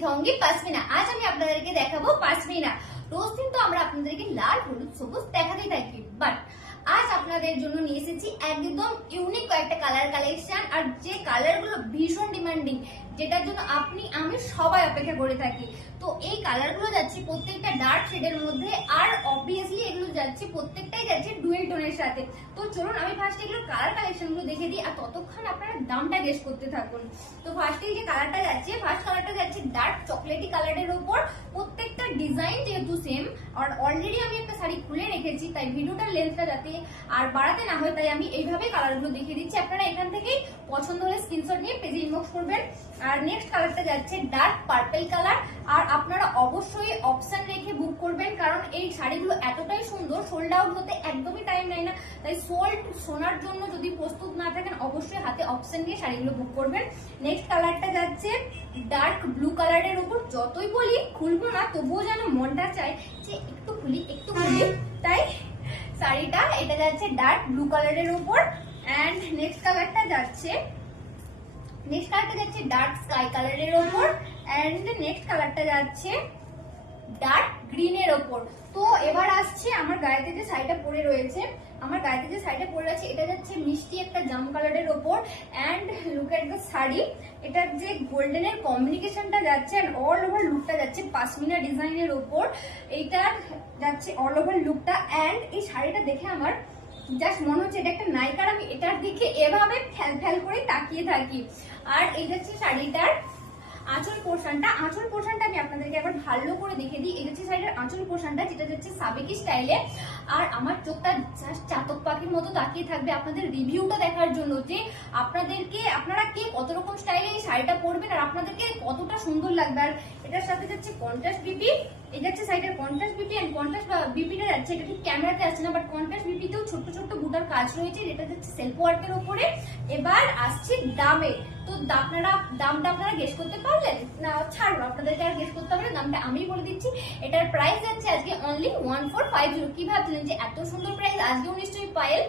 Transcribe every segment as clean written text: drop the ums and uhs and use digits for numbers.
दिखाऊंगी पशमीना। आज আমি আপনাদেরকে দেখাবো পশমিনা। রোজ দিন তো আমরা আপনাদেরকে লাল হলুদ সবুজ দেখাতেই থাকি, বাট আজ আপনাদের জন্য নিয়ে এসেছি একদম ইউনিক কয়েকটা কালার কালেকশন, আর যে কালার গুলো ভীষণ ডিমান্ডিং, যেটার জন্য আপনি আমি সবাই অপেক্ষা করে থাকি। তো এই কালার গুলো যাচ্ছে প্রত্যেকটা ডার্ক শেডের মধ্যে, আর অবভিয়াসলি এগুলো যাচ্ছে প্রত্যেকটাই যাচ্ছে ডুয়েল টোনের সাথে। তো চলুন আমি ফার্স্টে এগুলো কালার কালেকশন গুলো দেখে দিই, আর ততক্ষণ আপনারা দামটা গেস করতে থাকুন। তো ফার্স্টে যে কালারটা যাচ্ছে, ফার্স্ট কালারটা যাচ্ছে ডার্ক চকলেটি কালারের উপর, প্রত্যেকটা ডিজাইন যেহেতু সেম, আর অলরেডি আমি একটা শাড়ি খুলে রেখেছি, তাই ভিডিওটার লেন্থটা যাতে আর বাড়াতে না হয়, তাই আমি এইভাবে কালারগুলো দেখিয়ে দিচ্ছি। আপনারা এখান থেকেই পছন্দ হলে স্ক্রিনশট নিয়ে পেজে ইনবক্স করবেন। আর নেক্সট কালারটা যাচ্ছে ডার্ক পার্পল কালার, আর আপনারা অবশ্যই অপশন রেখে বুক করবেন, কারণ এই শাড়িগুলো এতটাই সুন্দর, সোল্ড আউট হতে একদমই টাইম নেয় না। তাই সোল্ড শোনার জন্য যদি প্রস্তুত না থাকেন, অবশ্যই হাতে অপশন নিয়ে শাড়িগুলো বুক করবেন। নেক্সট কালারটা যাচ্ছে ডার্ক ব্লু কালারের উপর। যতই বলি খুলবো না, তবুও যেন মনটা চায় যে একটু খুলি একটু খুলি, তাই শাড়িটা এটা যাচ্ছে ডার্ক ব্লু কালারের উপর। এন্ড নেক্সট কালারটা যাচ্ছে ডার্ক স্কাই কালারের উপর, এন্ড নেক্সট কালারটা যাচ্ছে ডার্ক গ্রিনের ওপর। তো এবার আসছে আমার গায়েতে যে শাড়িটা পরে রয়েছে, এটা যাচ্ছে মিষ্টি একটা জাম কালারের ওপর। And look at the sari, এটার যে গোল্ডেনের কম্বিনেশনটা যাচ্ছে, এন্ড অল ওভার লুকটা যাচ্ছে পাশমিনা ডিজাইনের ওপর। এইটার যাচ্ছে অল ওভার লুকটা। এন্ড এই শাড়িটা দেখে আমার জাস্ট মনে হচ্ছে এটা একটা নায়িকার, আমি এটার দিকে এভাবে ফ্যাল ফ্যাল করে তাকিয়ে থাকি। আর এই যাচ্ছে শাড়িটার আঁচল পোর্শনটা আমি আপনাদেরকে একবার ভালো করে দেখে দিই। এই হচ্ছে শাড়িটার আঁচল পোর্শনটা, যেটা যাচ্ছে সাবেকি স্টাইলে। আর আমার চোখটা জাস্ট চাতক পাখির মতো তাকিয়ে থাকবে আপনাদের রিভিউটা দেখার জন্য, যে আপনারা কে কত রকম স্টাইলে এই শাড়িটা পরবেন, আর আপনাদেরকে কতটা সুন্দর লাগবে। আর এটার সাথে যাচ্ছে কন্ট্রাস্ট বিপি, এই যাচ্ছে শাড়িটার কন্ট্রাস্ট বিপি। এন্ড কন্ট্রাস্ট বিপিটা যাচ্ছে, এটা ঠিক ক্যামেরাতে আসছে না, বাট কন্ট্রাস্ট বিপিতেও ছোট্ট ছোট্ট বুটার কাজ রয়েছে, যেটা যাচ্ছে সেলফ ওয়ার্কের উপরে। এবার আসছে দামে। তো দামটা আপনারা গেস করতে পারলেন না? ছাড়ুন, আপনাদেরকে আর গেস করতে হবে না, দামটা আমি বলে দিচ্ছি। এটার প্রাইস যাচ্ছে আজকে অনলি 1450। কি ভাবছিলেন যে এত সুন্দর প্রাইস আজকেও নিশ্চয়ই পায়েল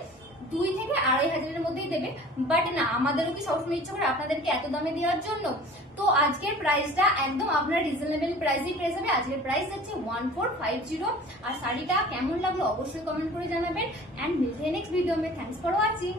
2 থেকে 2500 মধ্যেই দেবে, বাট না, আমাদেরও কি সবসময় ইচ্ছে করে আপনাদেরকে এত দামে দেওয়ার জন্য। তো আজকের প্রাইসটা একদম আপনার রিজনেবল প্রাইসেই পেয়ে যাবে। আজকের প্রাইস যাচ্ছে 1450। আর শাড়িটা কেমন লাগলো অবশ্যই কমেন্ট করে জানাবেন। এন্ড মিলতে next video May. Thanks for watching.